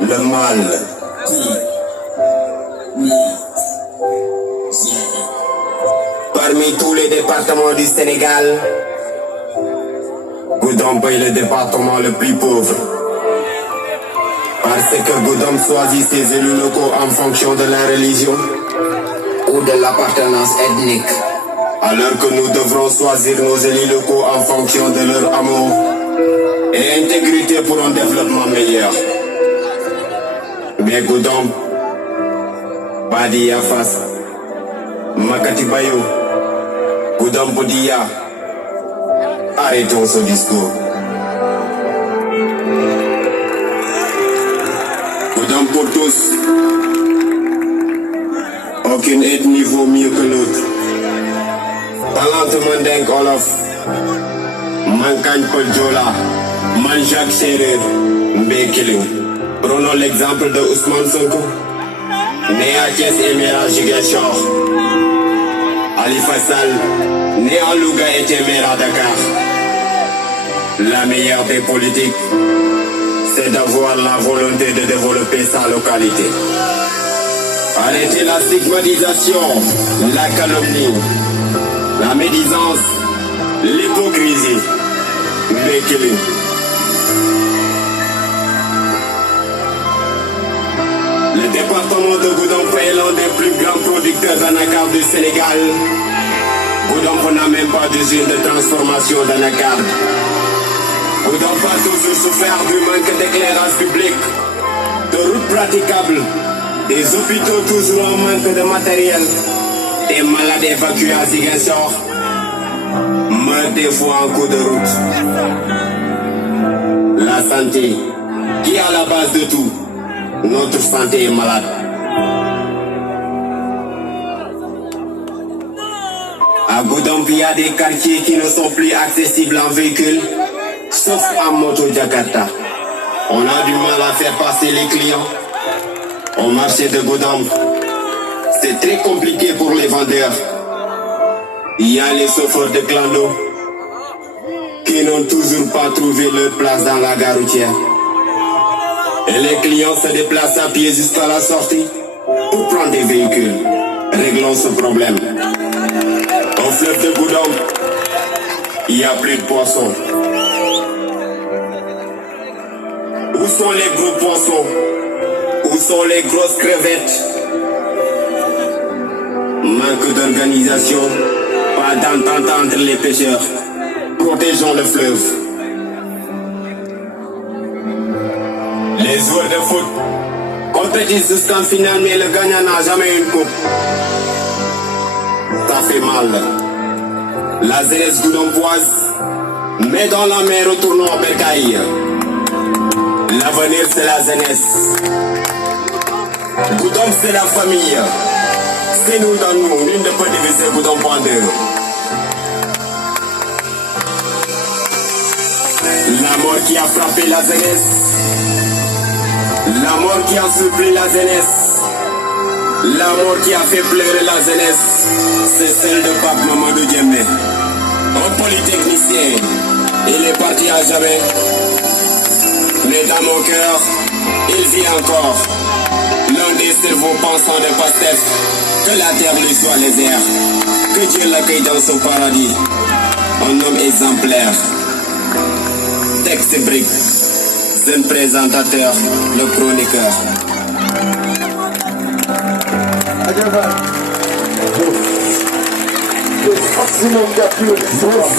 le mal. Parmi tous les départements du Sénégal, Goudomp est le département le plus pauvre. Parce que Goudomp choisit ses élus locaux en fonction de la religion ou de l'appartenance ethnique. Alors que nous devrons choisir nos élus locaux en fonction de leur amour et intégrité pour un développement meilleur. Mais Goudomp, Badi Yafas, Makati Bayo, Goudomp Dia, arrêtons ce discours. Goudomp pour tous, aucune ethnie vaut mieux que l'autre. Talente Mandeng Olof, Mankagne Pël Jola, Manjak Séréer, Mbékiling. Prenons l'exemple de Ousmane Sonko, né à Thiès et maire à Ziguinchor. Khalifa Sall, né à Louga et maire à Dakar. La meilleure des politiques, c'est d'avoir la volonté de développer sa localité. Arrêtez la stigmatisation, la calomnie, la médisance, l'hypocrisie. Mbékiling. Le département de Goudomp est l'un des plus grands producteurs d'anacarde du Sénégal. Goudomp n'a même pas d'usine de transformation d'anacarde. Goudomp a toujours souffert du manque d'éclairage public, de routes praticables, des hôpitaux toujours en manque de matériel, des malades évacués à Ziguinchor, meurent des fois en cours de route. La santé, qui est à la base de tout. Notre santé est malade. À Goudomp, il y a des quartiers qui ne sont plus accessibles en véhicule, sauf en moto Jakarta. On a du mal à faire passer les clients. Au marché de Goudomp, c'est très compliqué pour les vendeurs. Il y a les chauffeurs de clando qui n'ont toujours pas trouvé leur place dans la gare routière. Et les clients se déplacent à pied jusqu'à la sortie pour prendre des véhicules. Réglons ce problème. Au fleuve de Goudomp, il n'y a plus de poissons. Où sont les gros poissons? Où sont les grosses crevettes? Manque d'organisation, pas d'entente entre les pêcheurs. Protégeons le fleuve. Les joueurs de foot compétissent jusqu'en finale, mais le gagnant n'a jamais une coupe. Ça fait mal. La jeunesse goudompoise met dans la mer au tournoi Bercail. L'avenir c'est la jeunesse. Goudomp c'est la famille. C'est nous dans nous, nul ne peut diviser Goudomp en deux. La mort qui a frappé la jeunesse. La mort qui a surpris la jeunesse, la mort qui a fait pleurer la jeunesse, c'est celle de Pape Mamadou Djemé. Un polytechnicien, il est parti à jamais. Mais dans mon cœur, il vit encore. L'un des cerveaux pensants de Pastef, que la terre lui soit légère, que Dieu l'accueille dans son paradis. Un homme exemplaire. Texte brique. Jeune présentateur, le chroniqueur. Maximum d'applaudissements.